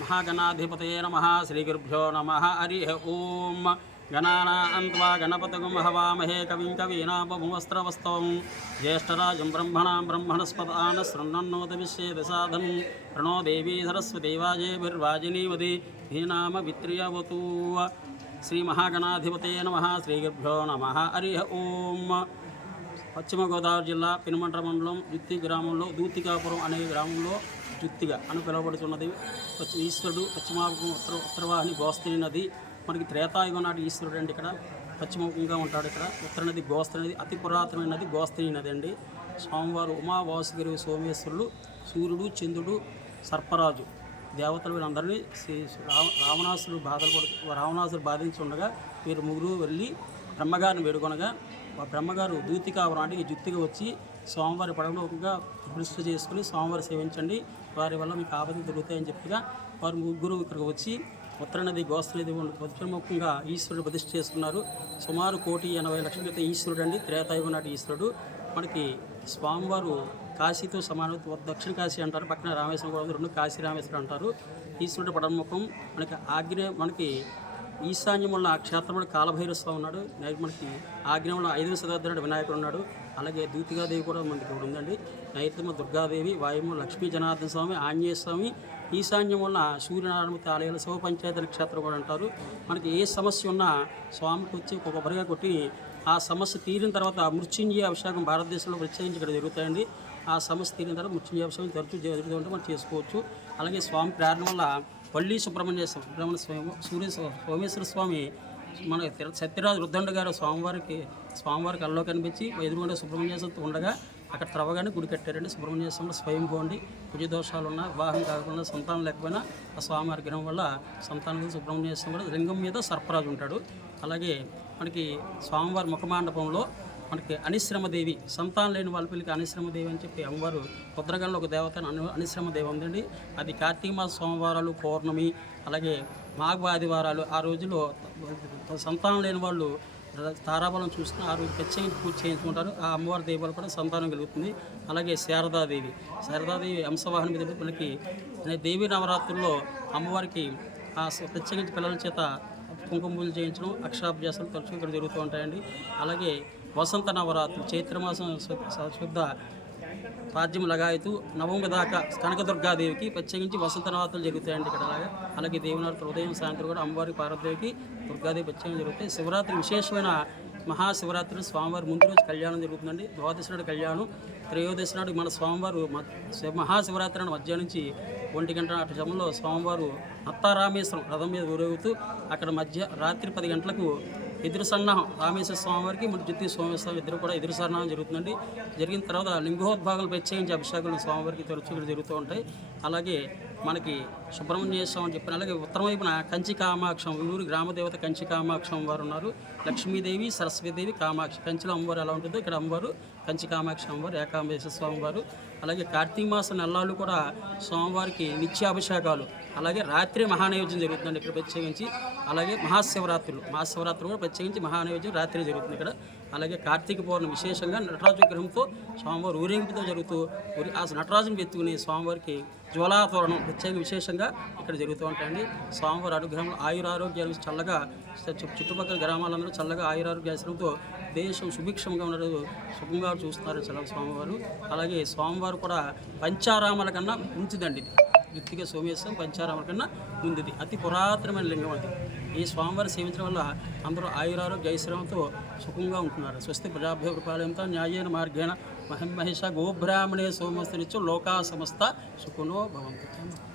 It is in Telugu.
మహాగణాధిపతయ నమ. శ్రీగురుభ్యో నమ. హరి ఓం. గణానాన్వా గణపతగుం హవామహే కవిం కవీనామస్త్రవస్తవం జ్యేష్ఠరాజం బ్రహ్మణాం బ్రహ్మణస్పదాన శృణ్వన్నోత విశ్వేదసాధనం ప్రణో దేవీ సరస్వతి వాజేభిర్వాజినీవతి. ధీనామ విత్రియవతూ. శ్రీ మహాగణాధిపతయ నమ. శ్రీగురుభ్యో నమ. హరి ఓం. పశ్చిమ గోదావరి జిల్లా పెనుమంట్ర మండలం దుత్తి గ్రామంలో దూతికాపురం అనే గ్రామంలో జుత్తిగా అని పిలువబడుతున్నది. ఈశ్వరుడు పశ్చిమాభిముఖం ఉత్తర ఉత్తరవాహిని గోస్తని నది. మనకి త్రేతాయుగం నాటి ఈశ్వరుడు అండి ఇక్కడ. పశ్చిమముఖంగా ఉంటాడు ఇక్కడ. ఉత్తర నది గోస్త్ర నది. అతి పురాతనమైన నది గోస్తని నది అండి. స్వామివారు ఉమావాసగిరి సోమేశ్వరుడు సూర్యుడు చంద్రుడు సర్పరాజు. దేవతలు వీరందరినీ శ్రీ రావ రావణాసుడు బాధలు పడు రావణాసుడు బాధించి ఉండగా వీరు ముగ్గురు వెళ్ళి బ్రహ్మగారిని వేడుకొనగా బ్రహ్మగారు దూతికావరం అంటే ఈ జుత్తిగా వచ్చి స్వామివారి పడవలోగా ప్రతిష్ఠ చేసుకుని స్వామివారి సేవించండి. వారి వల్ల మీకు ఆపదలు దొరుకుతాయని చెప్పగా వారు ముగ్గురు ఇక్కడికి వచ్చి ఉత్తర నది గోస్త నది ఈశ్వరుడు ప్రతిష్ఠ చేసుకున్నారు. సుమారు కోటి ఎనభై లక్షల క్రితం ఈశ్వరుడు అండి త్రేతాయుగం నాటి ఈశ్వరుడు. మనకి స్వామివారు కాశీతో సమానం దక్షిణ కాశీ అంటారు పక్కన రామేశ్వరం కూడా రెండు కాశీ రామేశ్వరం అంటారు. ఈశ్వరుడు పడముఖం మనకి ఆగ్నే మనకి ఈశాన్యం వల్ల ఆ క్షేత్రంలో కాలభైరస్వామి ఉన్నాడు. మనకి ఆగ్నేయంలో ఐదవ శతాబ్దం వినాయకుడు ఉన్నాడు. అలాగే దూతిగాదేవి కూడా మనకి ఇక్కడ ఉందండి. నైరుతిమ దుర్గాదేవి వాయుము లక్ష్మీ జనార్దన స్వామి ఆంజనేయ స్వామి. ఈశాన్యం వల్ల సూర్యనారాయణమూర్తి ఆలయాలు శివ పంచాయతీ క్షేత్రం కూడా అంటారు. మనకి ఏ సమస్య ఉన్నా స్వామికి వచ్చి కొబ్బరిగా కొట్టి ఆ సమస్య తీరిన తర్వాత మృత్యుంజయ అభిషేకం భారతదేశంలో ప్రత్యేకించి ఇక్కడ జరుగుతాయండి. ఆ సమస్య తీరిన తర్వాత మృత్యుంజయ అభిషేకం తరచూ జరుగుతూ ఉంటే మనం చేసుకోవచ్చు. అలాగే స్వామి ప్రేరణ వల్ల పల్లి సుబ్రహ్మణ్య సుబ్రహ్మణ్య స్వామి సూర్య సోమేశ్వర స్వామి మన సత్యరాజు రుద్దండ గారు స్వామివారికి స్వామివారికి అల్లో కనిపించి ఎదురుగుండా సుబ్రహ్మణ్యేశ్వరంతో ఉండగా అక్కడ త్రవగానే గుడి కట్టారండి. సుబ్రహ్మణ్యేశ్వరంలో స్వయం పోండి కుజ దోషాలు ఉన్నా వివాహం కాకుండా సంతానం లేకపోయినా ఆ స్వామివారి గ్రహం వల్ల సంతానం సుబ్రహ్మణ్యేశ్వరం కూడా లింగం మీద సర్పరాజు ఉంటాడు. అలాగే మనకి స్వామివారి ముఖమాండపంలో మనకి అనిశ్రమదేవి సంతానం లేని వాళ్ళ పిల్లకి అనిశ్రమదేవి అని చెప్పి అమ్మవారు భద్రగంలో ఒక దేవత అను అనిశ్రమదేవి ఉందండి. అది కార్తీక మాస సోమవారాలు పౌర్ణమి అలాగే మాఘ ఆదివారాలు. ఆ రోజులో సంతానం లేని వాళ్ళు తారాబలం చూసుకుని ఆ రోజు ప్రత్యేకించి పూజ చేయించుకుంటారు. ఆ అమ్మవారి దేవాలు కూడా సంతానం కలుగుతుంది. అలాగే శారదాదేవి శారదాదేవి అంశవాహన మీద మనకి దేవి నవరాత్రుల్లో అమ్మవారికి ఆ ప్రత్యేకించి పిల్లల చేత కుంకుమ పూజలు చేయించడం అక్షరాభ్యాసాలు తరచుగా ఇక్కడ జరుగుతూ ఉంటాయండి. అలాగే వసంత నవరాత్రి చైత్రమాసం శు- రాజ్యం శుద్ధ పాద్యం లగాయతూ నవంబర్ దాకా కనకదుర్గాదేవికి ప్రత్యేకించి వసంత నవరాత్రులు జరుగుతాయండి ఇక్కడ అలాగే. అలాగే దేవునాథులు ఉదయం సాయంత్రం కూడా అమ్మవారి పార్వదేవికి దుర్గాదేవి ప్రత్యేకం జరుగుతాయి. శివరాత్రి విశేషమైన మహాశివరాత్రి స్వామివారి ముందు రోజు కళ్యాణం జరుగుతుందండి. ద్వాదశి నాడు కళ్యాణం త్రయోదశి నాడు మన స్వామివారు మ- మహాశివరాత్రి నాడు మధ్యాహ్నం నుంచి ఒంటి గంట నాటి సమయంలో స్వామివారు అత్తారామేశ్వరం రథం మీద ఊరేగుతూ అక్కడ మధ్య రాత్రి పది గంటలకు ఎదురు సన్నాహం రామేశ్వర స్వామి వారికి మన జ్యోతి స్వామి ఇద్దరు కూడా ఎదురు సన్నాహం జరుగుతుందండి. జరిగిన తర్వాత లింగోద్భాగాలు ప్రత్యేకించి అభిషేకాలు స్వామివారికి తరచుగా జరుగుతూ ఉంటాయి. అలాగే మనకి సుబ్రహ్మణ్య స్వామి చెప్పిన అలాగే ఉత్తరం వైపున కంచి కామాక్షం ఊరు గ్రామదేవత కంచి కామాక్షం వారు ఉన్నారు. లక్ష్మీదేవి సరస్వతీదేవి కామాక్షి. కంచిలో అమ్మవారు ఎలా ఉంటుందో ఇక్కడ అమ్మవారు కంచి కామాక్షి అమ్మవారు ఏకాంబేశ్వర స్వామివారు అలాగే కార్తీక మాసం నెలలు కూడా స్వామివారికి నిత్యాభిషేకాలు అలాగే రాత్రి మహానైవేద్యం జరుగుతుందండి ఇక్కడ ప్రత్యేకించి. అలాగే మహాశివరాత్రులు మహాశివరాత్రులు కూడా ప్రత్యేకించి మహానైవేద్యం రాత్రి జరుగుతుంది ఇక్కడ. అలాగే కార్తీక పౌర్ణమి విశేషంగా నటరాజు విగ్రహంతో స్వామివారు ఊరేగింపుతో జరుగుతూ ఆ నటరాజుని పెట్టుకుని స్వామివారికి జ్వలాతోరణం ప్రత్యేక విశేషంగా ఇక్కడ జరుగుతూ ఉంటాయండి. స్వామివారి అనుగ్రహంలో ఆయురారోగ్యాలు చల్లగా చుట్టుపక్కల గ్రామాలందరూ చల్లగా ఆయురారోగ్యాశ్రమంతో దేశం సుభిక్షంగా ఉండదు సుఖంగా చూస్తున్నారు చల్ల స్వామివారు. అలాగే స్వామివారు కూడా పంచారామాల కన్నా ముంచిదండి ఇది. యుక్తిగా సోమేశ్వరం పంచారామాల కన్నా ముందుది. అతి పురాతనమైన లింగం అది. ఈ స్వామివారి సేవించడం వల్ల అందరూ ఆయురారోగ్య ఐశ్వర్యంతో సుఖంగా ఉంటున్నారు. స్వస్తి ప్రజాభ్య కృపాలయంతో న్యాయేన మార్గేణ మహిమహేష గోబ్రాహ్మణే సోమస్తరిచ్చు లోకా సమస్త సుఖనో భవంతు.